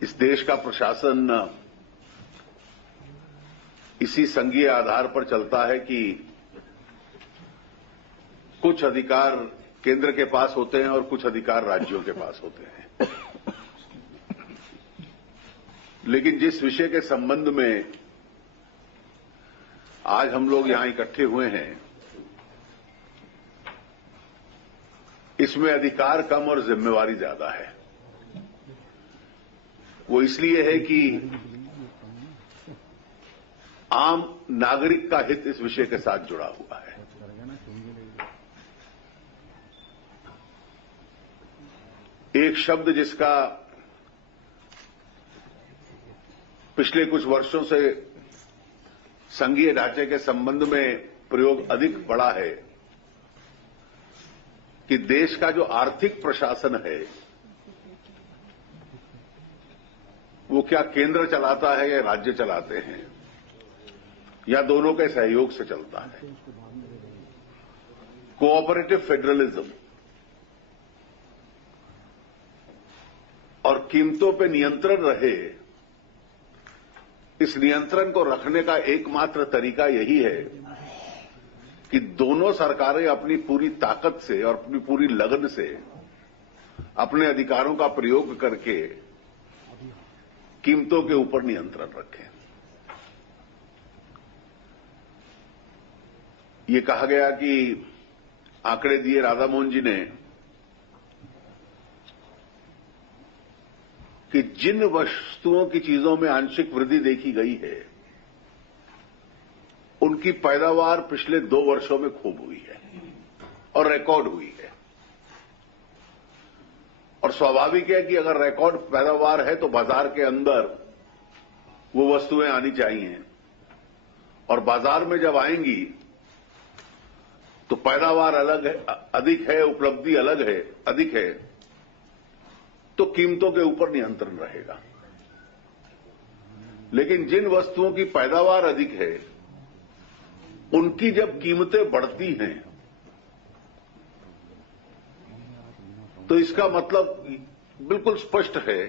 इस देश का प्रशासन इसी संघीय आधार पर चलता है कि कुछ अधिकार केंद्र के पास होते हैं और कुछ अधिकार राज्यों के पास होते हैं। लेकिन जिस विषय के संबंध में आज हम लोग यहां इकट्ठे हुए हैं, इसमें अधिकार कम और जिम्मेवारी ज्यादा है। वो इसलिए है कि आम नागरिक का हित इस विषय के साथ जुड़ा हुआ है। एक शब्द जिसका पिछले कुछ वर्षों से संघीय ढांचे के संबंध में प्रयोग अधिक बढ़ा है कि देश का जो आर्थिक प्रशासन है वो क्या केंद्र चलाता है या राज्य चलाते हैं या दोनों के सहयोग से चलता है। कोऑपरेटिव फेडरलिज्म और कीमतों पे नियंत्रण रहे, इस नियंत्रण को रखने का एकमात्र तरीका यही है कि दोनों सरकारें अपनी पूरी ताकत से और अपनी पूरी लगन से अपने अधिकारों का प्रयोग करके कीमतों के ऊपर नियंत्रण रखें। ये कहा गया कि आंकड़े दिए राधामोहन जी ने कि जिन वस्तुओं की चीजों में आंशिक वृद्धि देखी गई है उनकी पैदावार पिछले 2 वर्षों में खूब हुई है और रिकॉर्ड हुई है। और स्वाभाविक है कि अगर रिकॉर्ड पैदावार है तो बाजार के अंदर वो वस्तुएं आनी चाहिए, और बाजार में जब आएंगी तो पैदावार अलग है, अधिक है, उपलब्धि अलग है, अधिक है, तो कीमतों के ऊपर नियंत्रण रहेगा। लेकिन जिन वस्तुओं की पैदावार अधिक है उनकी जब कीमतें बढ़ती हैं तो इसका मतलब बिल्कुल स्पष्ट है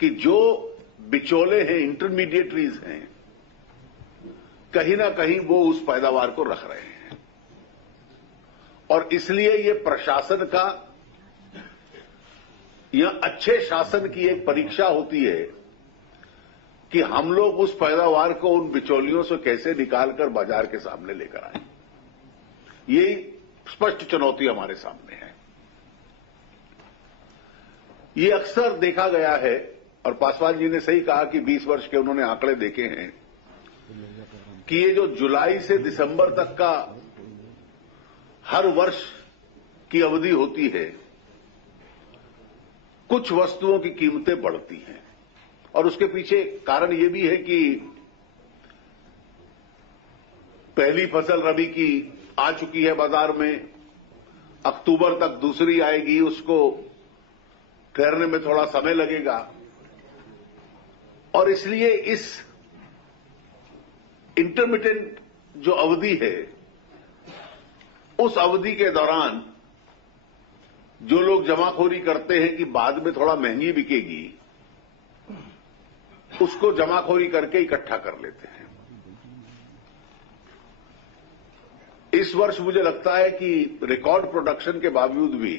कि जो बिचौले हैं, इंटरमीडिएटरीज हैं, कहीं ना कहीं वो उस पैदावार को रख रहे हैं। और इसलिए ये प्रशासन का या अच्छे शासन की एक परीक्षा होती है कि हम लोग उस पैदावार को उन बिचौलियों से कैसे निकालकर बाजार के सामने लेकर आए। ये स्पष्ट चुनौती हमारे सामने है। ये अक्सर देखा गया है, और पासवान जी ने सही कहा कि 20 वर्ष के उन्होंने आंकड़े देखे हैं कि ये जो जुलाई से दिसंबर तक का हर वर्ष की अवधि होती है, कुछ वस्तुओं की कीमतें बढ़ती हैं। और उसके पीछे कारण यह भी है कि पहली फसल रबी की आ चुकी है बाजार में, अक्टूबर तक दूसरी आएगी, उसको ठहरने में थोड़ा समय लगेगा। और इसलिए इस इंटरमिटेंट जो अवधि है, उस अवधि के दौरान जो लोग जमाखोरी करते हैं कि बाद में थोड़ा महंगी बिकेगी, उसको जमाखोरी करके इकट्ठा कर लेते हैं। इस वर्ष मुझे लगता है कि रिकॉर्ड प्रोडक्शन के बावजूद भी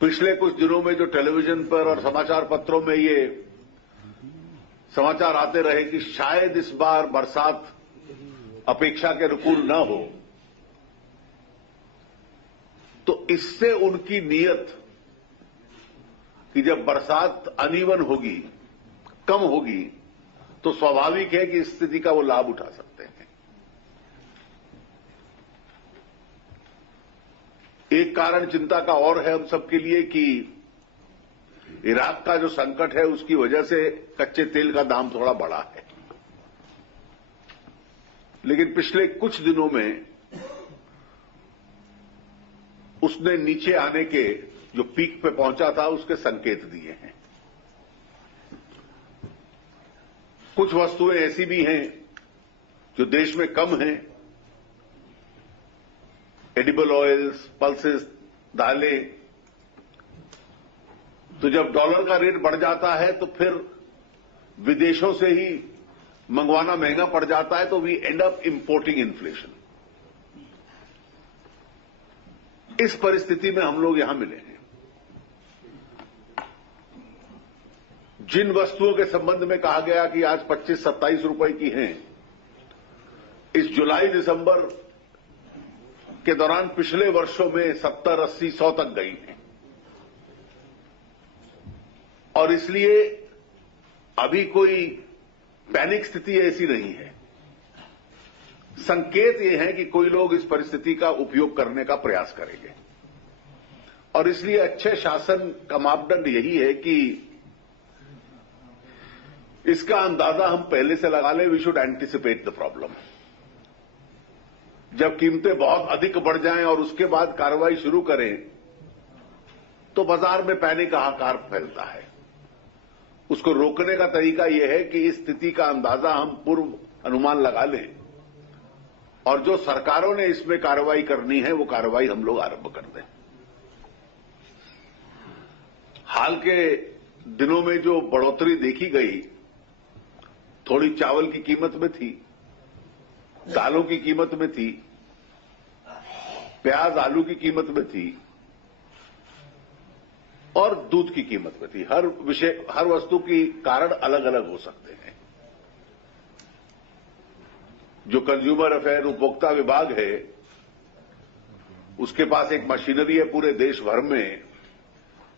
पिछले कुछ दिनों में जो टेलीविजन पर और समाचार पत्रों में ये समाचार आते रहे कि शायद इस बार बरसात अपेक्षा के अनुकूल न हो, तो इससे उनकी नीयत कि जब बरसात अनइवन होगी, कम होगी, तो स्वाभाविक है कि इस स्थिति का वो लाभ उठा सकते हैं। एक कारण चिंता का और है हम सबके लिए कि इराक का जो संकट है उसकी वजह से कच्चे तेल का दाम थोड़ा बढ़ा है। लेकिन पिछले कुछ दिनों में उसने नीचे आने के, जो पीक पे पहुंचा था, उसके संकेत दिए हैं। कुछ वस्तुएं ऐसी भी हैं जो देश में कम हैं, एडिबल ऑयल्स, पल्सेस, दालें, तो जब डॉलर का रेट बढ़ जाता है तो फिर विदेशों से ही मंगवाना महंगा पड़ जाता है, तो we end up importing inflation. इस परिस्थिति में हम लोग यहां मिले हैं। जिन वस्तुओं के संबंध में कहा गया कि आज 25-27 रुपए की हैं, इस जुलाई दिसंबर के दौरान पिछले वर्षों में 70, 80, 100 तक गई हैं। और इसलिए अभी कोई पैनिक स्थिति ऐसी नहीं है। संकेत ये है कि कोई लोग इस परिस्थिति का उपयोग करने का प्रयास करेंगे, और इसलिए अच्छे शासन का मापदंड यही है कि इसका अंदाजा हम पहले से लगा लें। We should anticipate the problem. जब कीमतें बहुत अधिक बढ़ जाएं और उसके बाद कार्रवाई शुरू करें तो बाजार में पैनिक हाहाकार फैलता है। उसको रोकने का तरीका यह है कि इस स्थिति का अंदाजा हम पूर्व अनुमान लगा लें, और जो सरकारों ने इसमें कार्रवाई करनी है वो कार्रवाई हम लोग आरंभ कर दें। हाल के दिनों में जो बढ़ोतरी देखी गई, थोड़ी चावल की कीमत में थी, दालों की कीमत में थी, प्याज आलू की कीमत में थी, और दूध की कीमत में थी। हर वस्तु की कारण अलग अलग हो सकते हैं। जो कंज्यूमर अफेयर उपभोक्ता विभाग है, उसके पास एक मशीनरी है, पूरे देश भर में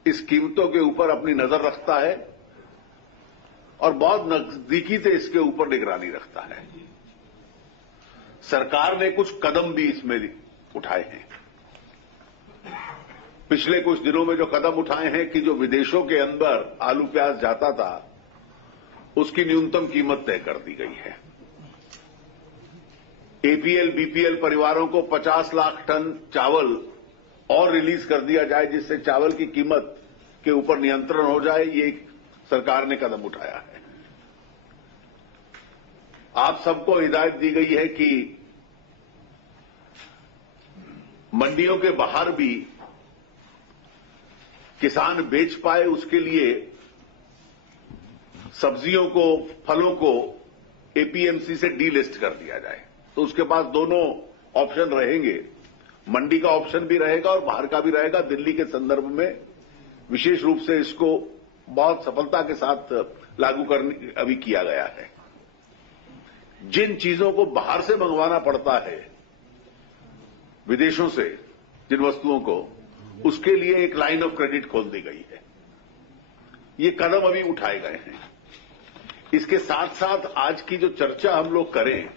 इस कीमतों के ऊपर अपनी नजर रखता है और बहुत नजदीकी से इसके ऊपर निगरानी रखता है। सरकार ने कुछ कदम भी इसमें उठाए हैं। पिछले कुछ दिनों में जो कदम उठाए हैं कि जो विदेशों के अंदर आलू प्याज जाता था, उसकी न्यूनतम कीमत तय कर दी गई है। एपीएल, बीपीएल परिवारों को 50 लाख टन चावल और रिलीज कर दिया जाए, जिससे चावल की कीमत के ऊपर नियंत्रण हो जाए। ये सरकार ने कदम उठाया है। आप सबको हिदायत दी गई है कि मंडियों के बाहर भी किसान बेच पाए, उसके लिए सब्जियों को, फलों को एपीएमसी से डीलिस्ट कर दिया जाए। तो उसके पास दोनों ऑप्शन रहेंगे, मंडी का ऑप्शन भी रहेगा और बाहर का भी रहेगा। दिल्ली के संदर्भ में विशेष रूप से इसको बहुत सफलता के साथ लागू करने अभी किया गया है। जिन चीजों को बाहर से मंगवाना पड़ता है, विदेशों से जिन वस्तुओं को, उसके लिए एक लाइन ऑफ क्रेडिट खोल दी गई है। ये कदम अभी उठाए गए हैं। इसके साथ साथ आज की जो चर्चा हम लोग करें,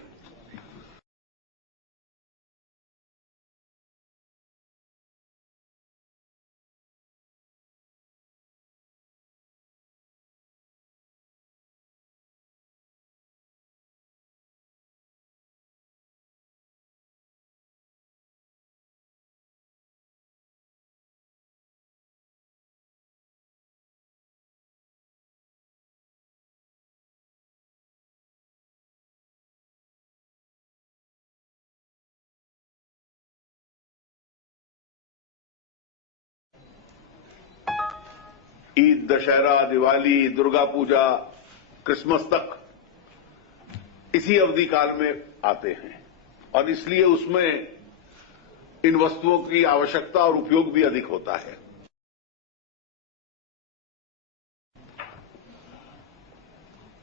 ईद, दशहरा, दिवाली, दुर्गा पूजा, क्रिसमस तक इसी अवधि काल में आते हैं, और इसलिए उसमें इन वस्तुओं की आवश्यकता और उपयोग भी अधिक होता है।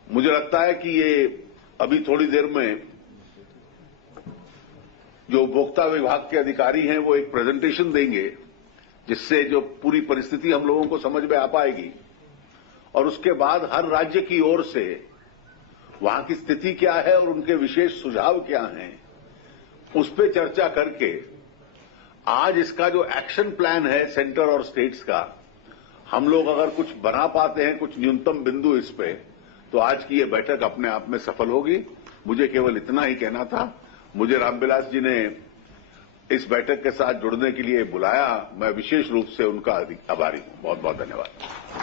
मुझे लगता है कि ये अभी थोड़ी देर में जो उपभोक्ता विभाग के अधिकारी हैं वो एक प्रेजेंटेशन देंगे, जिससे जो पूरी परिस्थिति हम लोगों को समझ में आ पाएगी, और उसके बाद हर राज्य की ओर से वहां की स्थिति क्या है और उनके विशेष सुझाव क्या हैं, उस पर चर्चा करके आज इसका जो एक्शन प्लान है सेंटर और स्टेट्स का, हम लोग अगर कुछ बना पाते हैं, कुछ न्यूनतम बिंदु इस पे, तो आज की ये बैठक अपने आप में सफल होगी। मुझे केवल इतना ही कहना था। मुझे रामविलास जी ने इस बैठक के साथ जुड़ने के लिए बुलाया, मैं विशेष रूप से उनका आभारी हूं। बहुत बहुत धन्यवाद।